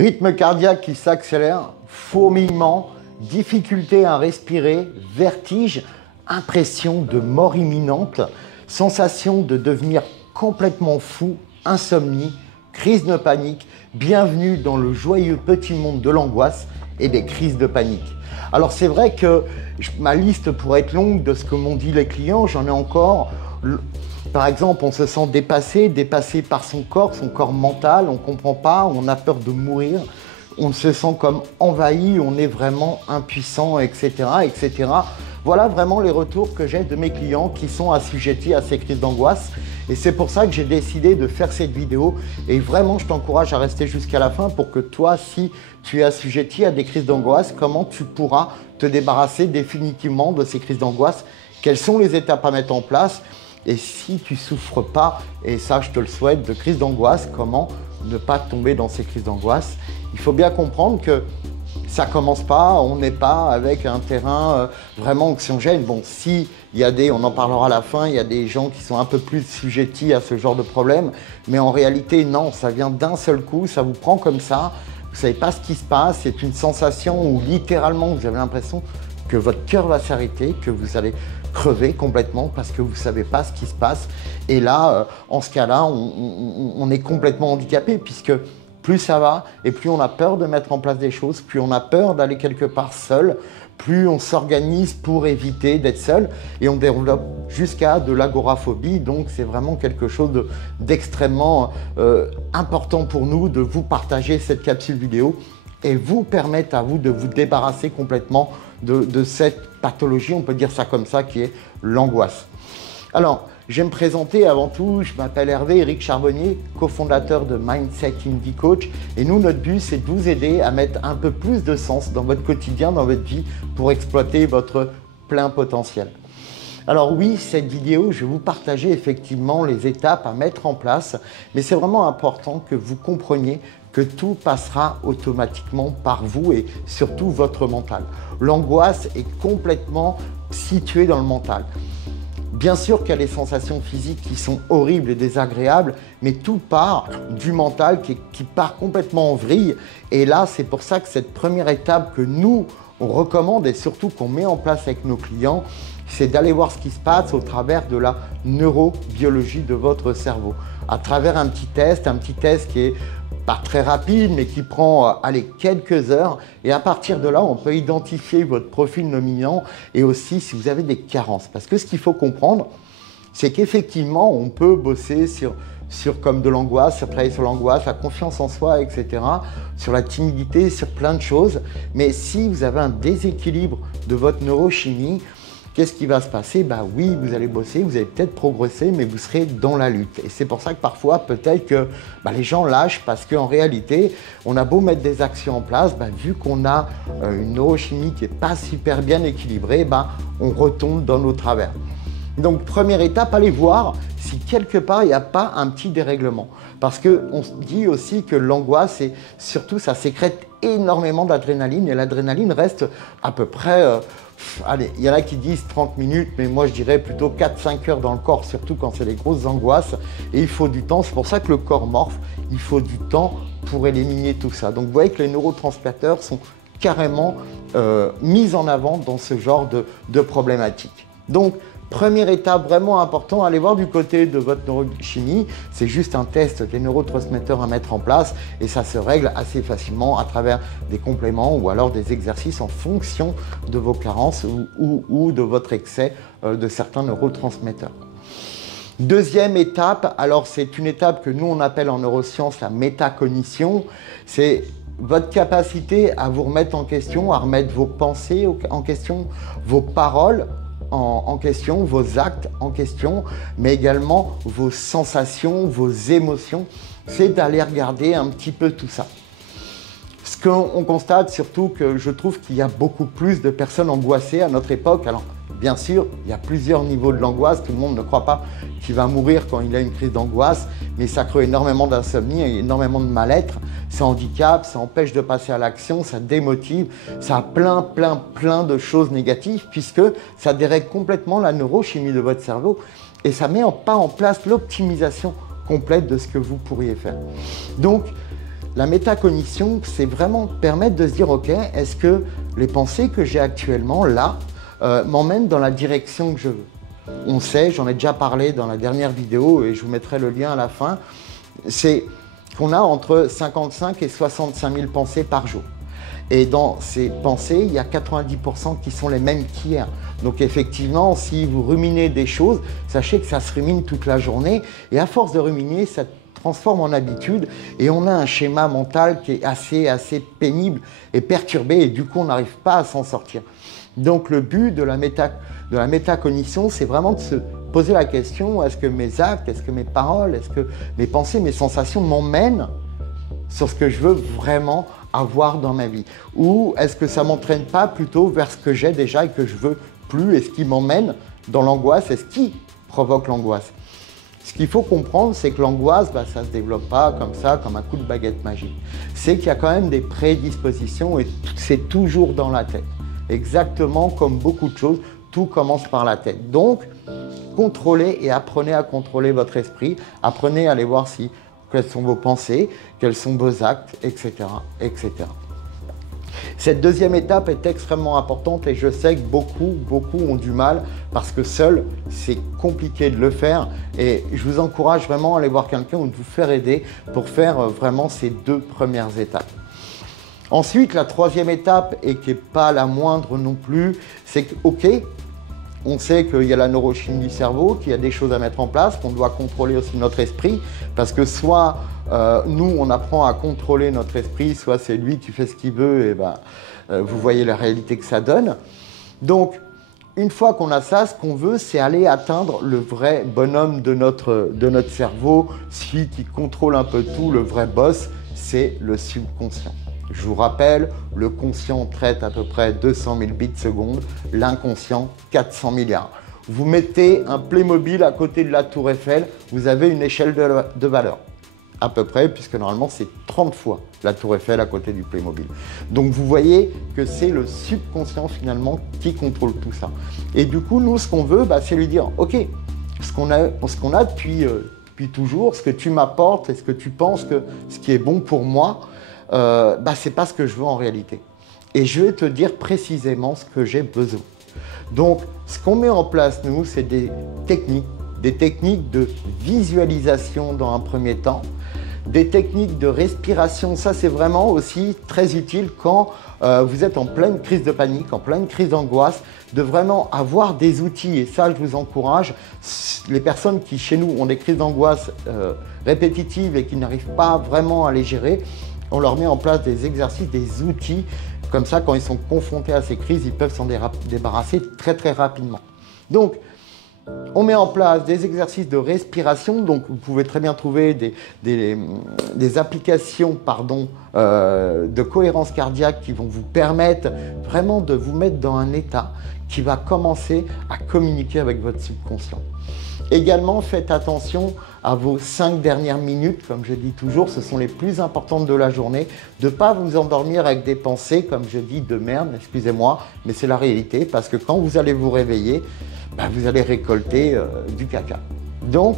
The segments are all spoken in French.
Rythme cardiaque qui s'accélère, fourmillement, difficulté à respirer, vertige, impression de mort imminente, sensation de devenir complètement fou, insomnie, crise de panique. Bienvenue dans le joyeux petit monde de l'angoisse et des crises de panique. Alors c'est vrai que ma liste pourrait être longue de ce que m'ont dit les clients, j'en ai encore. Par exemple, on se sent dépassé par son corps mental, on ne comprend pas, on a peur de mourir, on se sent comme envahi, on est vraiment impuissant, etc., etc. Voilà vraiment les retours que j'ai de mes clients qui sont assujettis à ces crises d'angoisse. Et c'est pour ça que j'ai décidé de faire cette vidéo. Et vraiment, je t'encourage à rester jusqu'à la fin pour que toi, si tu es assujetti à des crises d'angoisse, comment tu pourras te débarrasser définitivement de ces crises d'angoisse, quelles sont les étapes à mettre en place. Et si tu ne souffres pas, et ça je te le souhaite, de crises d'angoisse, comment ne pas tomber dans ces crises d'angoisse? Il faut bien comprendre que ça ne commence pas, on n'est pas avec un terrain vraiment anxiogène. Bon, si il y a des, on en parlera à la fin, il y a des gens qui sont un peu plus sujettis à ce genre de problème, mais en réalité non, ça vient d'un seul coup, ça vous prend comme ça, vous ne savez pas ce qui se passe, c'est une sensation où littéralement vous avez l'impression que votre cœur va s'arrêter, que vous allez crever complètement parce que vous ne savez pas ce qui se passe. Et là, en ce cas-là, on est complètement handicapé puisque plus ça va et plus on a peur de mettre en place des choses, plus on a peur d'aller quelque part seul, plus on s'organise pour éviter d'être seul et on développe jusqu'à de l'agoraphobie. Donc c'est vraiment quelque chose d'extrêmement important pour nous de vous partager cette capsule vidéo et vous permettre à vous de vous débarrasser complètement de cette pathologie, on peut dire ça comme ça, qui est l'angoisse. Alors, je vais me présenter avant tout, je m'appelle Hervé Éric Charbonnier, cofondateur de Mindset Indie Coach. Et nous, notre but, c'est de vous aider à mettre un peu plus de sens dans votre quotidien, dans votre vie, pour exploiter votre plein potentiel. Alors oui, cette vidéo, je vais vous partager effectivement les étapes à mettre en place, mais c'est vraiment important que vous compreniez que tout passera automatiquement par vous et surtout votre mental. L'angoisse est complètement située dans le mental. Bien sûr qu'il y a les sensations physiques qui sont horribles et désagréables, mais tout part du mental qui part complètement en vrille. Et là, c'est pour ça que cette première étape que nous, on recommande et surtout qu'on met en place avec nos clients, c'est d'aller voir ce qui se passe au travers de la neurobiologie de votre cerveau. À travers un petit test qui est pas très rapide, mais qui prend quelques heures. Et à partir de là, on peut identifier votre profil dominant et aussi si vous avez des carences. Parce que ce qu'il faut comprendre, c'est qu'effectivement, on peut bosser sur comme de l'angoisse, sur travailler sur l'angoisse, la confiance en soi, etc., sur la timidité, sur plein de choses. Mais si vous avez un déséquilibre de votre neurochimie, qu'est-ce qui va se passer? Bah oui, vous allez bosser, vous allez peut-être progresser, mais vous serez dans la lutte. Et c'est pour ça que parfois, peut-être que les gens lâchent parce qu'en réalité, on a beau mettre des actions en place, vu qu'on a une neurochimie qui n'est pas super bien équilibrée, on retombe dans nos travers. Donc, première étape, allez voir si quelque part, il n'y a pas un petit dérèglement. Parce qu'on se dit aussi que l'angoisse, et surtout, ça sécrète énormément d'adrénaline et l'adrénaline reste à peu près, allez, il y en a qui disent 30 minutes, mais moi je dirais plutôt 4-5 heures dans le corps, surtout quand c'est des grosses angoisses. Et il faut du temps, c'est pour ça que le corps morphe, il faut du temps pour éliminer tout ça. Donc vous voyez que les neurotransmetteurs sont carrément mis en avant dans ce genre de problématiques. Donc, première étape vraiment importante, allez voir du côté de votre neurochimie. C'est juste un test des neurotransmetteurs à mettre en place et ça se règle assez facilement à travers des compléments ou alors des exercices en fonction de vos carences ou de votre excès de certains neurotransmetteurs. Deuxième étape, alors c'est une étape que nous on appelle en neurosciences la métacognition. C'est votre capacité à vous remettre en question, à remettre vos pensées en question, vos paroles en question, vos actes en question, mais également vos sensations, vos émotions. C'est d'aller regarder un petit peu tout ça. Ce qu'on constate surtout que je trouve qu'il y a beaucoup plus de personnes angoissées à notre époque. Alors bien sûr, il y a plusieurs niveaux de l'angoisse. Tout le monde ne croit pas qu'il va mourir quand il a une crise d'angoisse, mais ça crée énormément d'insomnie, énormément de mal-être. Ça handicape, ça empêche de passer à l'action, ça démotive, ça a plein de choses négatives puisque ça dérègle complètement la neurochimie de votre cerveau et ça ne met pas en place l'optimisation complète de ce que vous pourriez faire. Donc, la métacognition, c'est vraiment permettre de se dire, ok, est-ce que les pensées que j'ai actuellement là m'emmènent dans la direction que je veux? On sait, j'en ai déjà parlé dans la dernière vidéo et je vous mettrai le lien à la fin, c'est qu'on a entre 55 et 65 000 pensées par jour. Et dans ces pensées, il y a 90% qui sont les mêmes qu'hier. Donc effectivement, si vous ruminez des choses, sachez que ça se rumine toute la journée. Et à force de ruminer, ça transforme en habitude. Et on a un schéma mental qui est assez pénible et perturbé. Et du coup, on n'arrive pas à s'en sortir. Donc le but de la métacognition, c'est vraiment de se poser la question, est-ce que mes actes, est-ce que mes paroles, est-ce que mes pensées, mes sensations m'emmènent sur ce que je veux vraiment avoir dans ma vie? Ou est-ce que ça ne m'entraîne pas plutôt vers ce que j'ai déjà et que je veux plus, et ce qui m'emmène dans l'angoisse, et ce qui provoque l'angoisse? Ce qu'il faut comprendre, c'est que l'angoisse, ça ne se développe pas comme ça, comme un coup de baguette magique. C'est qu'il y a quand même des prédispositions et c'est toujours dans la tête. Exactement comme beaucoup de choses, tout commence par la tête. Donc, contrôlez et apprenez à contrôler votre esprit, apprenez à aller voir quelles sont vos pensées, quels sont vos actes, etc., etc. Cette deuxième étape est extrêmement importante et je sais que beaucoup ont du mal parce que seul, c'est compliqué de le faire. Et je vous encourage vraiment à aller voir quelqu'un ou de vous faire aider pour faire vraiment ces deux premières étapes. Ensuite, la troisième étape, et qui n'est pas la moindre non plus, c'est que, ok, on sait qu'il y a la neurochimie du cerveau, qu'il y a des choses à mettre en place, qu'on doit contrôler aussi notre esprit, parce que soit nous, on apprend à contrôler notre esprit, soit c'est lui qui fait ce qu'il veut, et vous voyez la réalité que ça donne. Donc, une fois qu'on a ça, ce qu'on veut, c'est aller atteindre le vrai bonhomme de notre cerveau, celui qui contrôle un peu tout, le vrai boss, c'est le subconscient. Je vous rappelle, le conscient traite à peu près 200 000 bits seconde, l'inconscient 400 milliards. Vous mettez un Playmobil à côté de la Tour Eiffel, vous avez une échelle de valeur, à peu près, puisque normalement c'est 30 fois la Tour Eiffel à côté du Playmobil. Donc vous voyez que c'est le subconscient finalement qui contrôle tout ça. Et du coup, nous, ce qu'on veut, c'est lui dire, ok, ce qu'on a depuis toujours, ce que tu m'apportes et ce que tu penses que ce qui est bon pour moi, c'est pas ce que je veux en réalité. Et je vais te dire précisément ce que j'ai besoin. Donc, ce qu'on met en place, nous, c'est des techniques de visualisation dans un premier temps, des techniques de respiration. Ça, c'est vraiment aussi très utile quand vous êtes en pleine crise de panique, en pleine crise d'angoisse, de vraiment avoir des outils. Et ça, je vous encourage. Les personnes qui, chez nous, ont des crises d'angoisse répétitives et qui n'arrivent pas vraiment à les gérer, on leur met en place des exercices, des outils. Comme ça, quand ils sont confrontés à ces crises, ils peuvent s'en débarrasser très rapidement. Donc, on met en place des exercices de respiration. Donc, vous pouvez très bien trouver des applications de cohérence cardiaque qui vont vous permettre vraiment de vous mettre dans un état qui va commencer à communiquer avec votre subconscient. Également, faites attention à vos 5 dernières minutes, comme je dis toujours, ce sont les plus importantes de la journée, de ne pas vous endormir avec des pensées, comme je dis, de merde, excusez-moi, mais c'est la réalité, parce que quand vous allez vous réveiller, vous allez récolter du caca. Donc,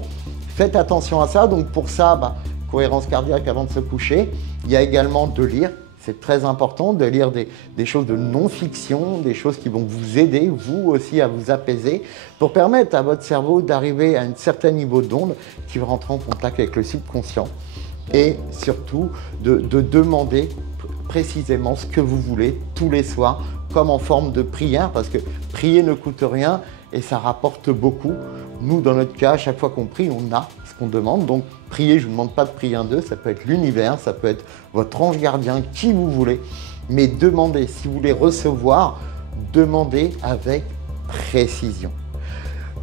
faites attention à ça. Donc pour ça, cohérence cardiaque avant de se coucher. Il y a également de lire. C'est très important de lire des choses de non-fiction, des choses qui vont vous aider, vous aussi, à vous apaiser, pour permettre à votre cerveau d'arriver à un certain niveau d'onde qui va rentrer en contact avec le subconscient. Et surtout, de demander précisément ce que vous voulez tous les soirs, comme en forme de prière, parce que prier ne coûte rien et ça rapporte beaucoup. Nous, dans notre cas, à chaque fois qu'on prie, on a ce qu'on demande. Donc, prier, je ne vous demande pas de prier un d'eux, ça peut être l'univers, ça peut être votre ange gardien, qui vous voulez. Mais demandez, si vous voulez recevoir, demandez avec précision.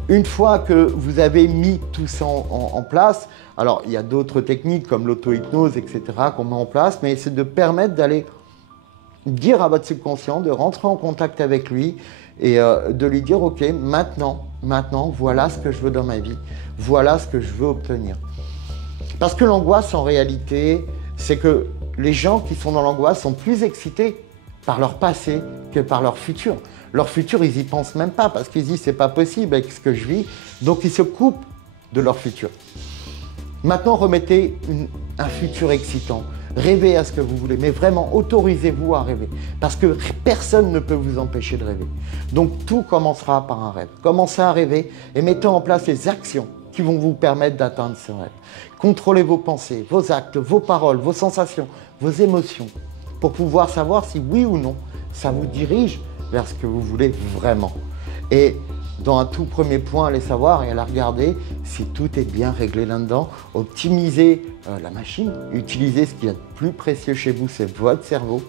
Une fois que vous avez mis tout ça en place, alors il y a d'autres techniques comme l'auto-hypnose, etc. qu'on met en place, mais c'est de permettre d'aller dire à votre subconscient, de rentrer en contact avec lui et de lui dire, ok, maintenant, voilà ce que je veux dans ma vie, voilà ce que je veux obtenir. Parce que l'angoisse, en réalité, c'est que les gens qui sont dans l'angoisse sont plus excités par leur passé que par leur futur. Leur futur, ils n'y pensent même pas parce qu'ils disent, c'est pas possible avec ce que je vis, donc ils se coupent de leur futur. Maintenant, remettez un futur excitant. Rêvez à ce que vous voulez, mais vraiment autorisez-vous à rêver. Parce que personne ne peut vous empêcher de rêver. Donc tout commencera par un rêve. Commencez à rêver et mettez en place les actions qui vont vous permettre d'atteindre ce rêve. Contrôlez vos pensées, vos actes, vos paroles, vos sensations, vos émotions, pour pouvoir savoir si oui ou non, ça vous dirige vers ce que vous voulez vraiment. Et dans un tout premier point, allez savoir et allez regarder si tout est bien réglé là-dedans. Optimisez la machine, utilisez ce qu'il y a de plus précieux chez vous, c'est votre cerveau.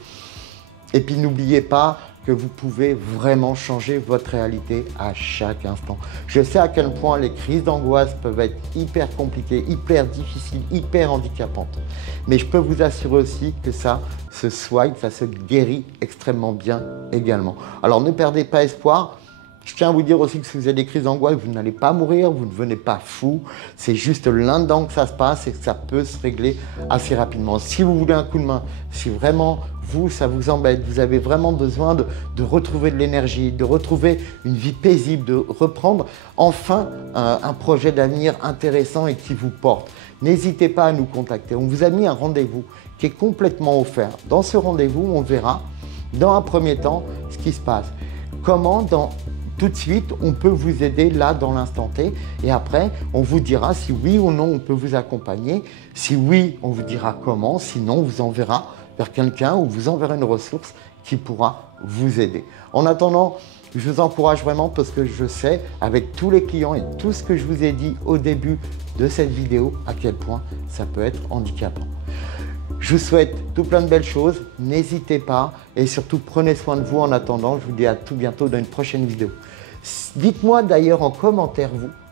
Et puis n'oubliez pas que vous pouvez vraiment changer votre réalité à chaque instant. Je sais à quel point les crises d'angoisse peuvent être hyper compliquées, hyper difficiles, hyper handicapantes. Mais je peux vous assurer aussi que ça se soigne, ça se guérit extrêmement bien également. Alors ne perdez pas espoir. Je tiens à vous dire aussi que si vous avez des crises d'angoisse, vous n'allez pas mourir, vous ne devenez pas fou. C'est juste là-dedans que ça se passe et que ça peut se régler assez rapidement. Si vous voulez un coup de main, si vraiment ça vous embête, vous avez vraiment besoin de retrouver de l'énergie, de retrouver une vie paisible, de reprendre enfin un projet d'avenir intéressant et qui vous porte, n'hésitez pas à nous contacter. On vous a mis un rendez-vous qui est complètement offert. Dans ce rendez-vous, on verra dans un premier temps ce qui se passe. Comment tout de suite, on peut vous aider là dans l'instant T et après, on vous dira si oui ou non on peut vous accompagner. Si oui, on vous dira comment, sinon on vous enverra vers quelqu'un ou vous enverra une ressource qui pourra vous aider. En attendant, je vous encourage vraiment parce que je sais avec tous les clients et tout ce que je vous ai dit au début de cette vidéo à quel point ça peut être handicapant. Je vous souhaite tout plein de belles choses, n'hésitez pas et surtout prenez soin de vous en attendant. Je vous dis à tout bientôt dans une prochaine vidéo. Dites-moi d'ailleurs en commentaire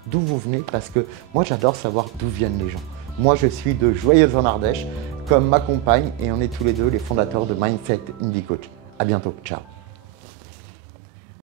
d'où vous venez parce que moi j'adore savoir d'où viennent les gens. Moi je suis de Joyeuse en Ardèche comme ma compagne et on est tous les deux les fondateurs de Mindset Indie Coach. À bientôt, ciao.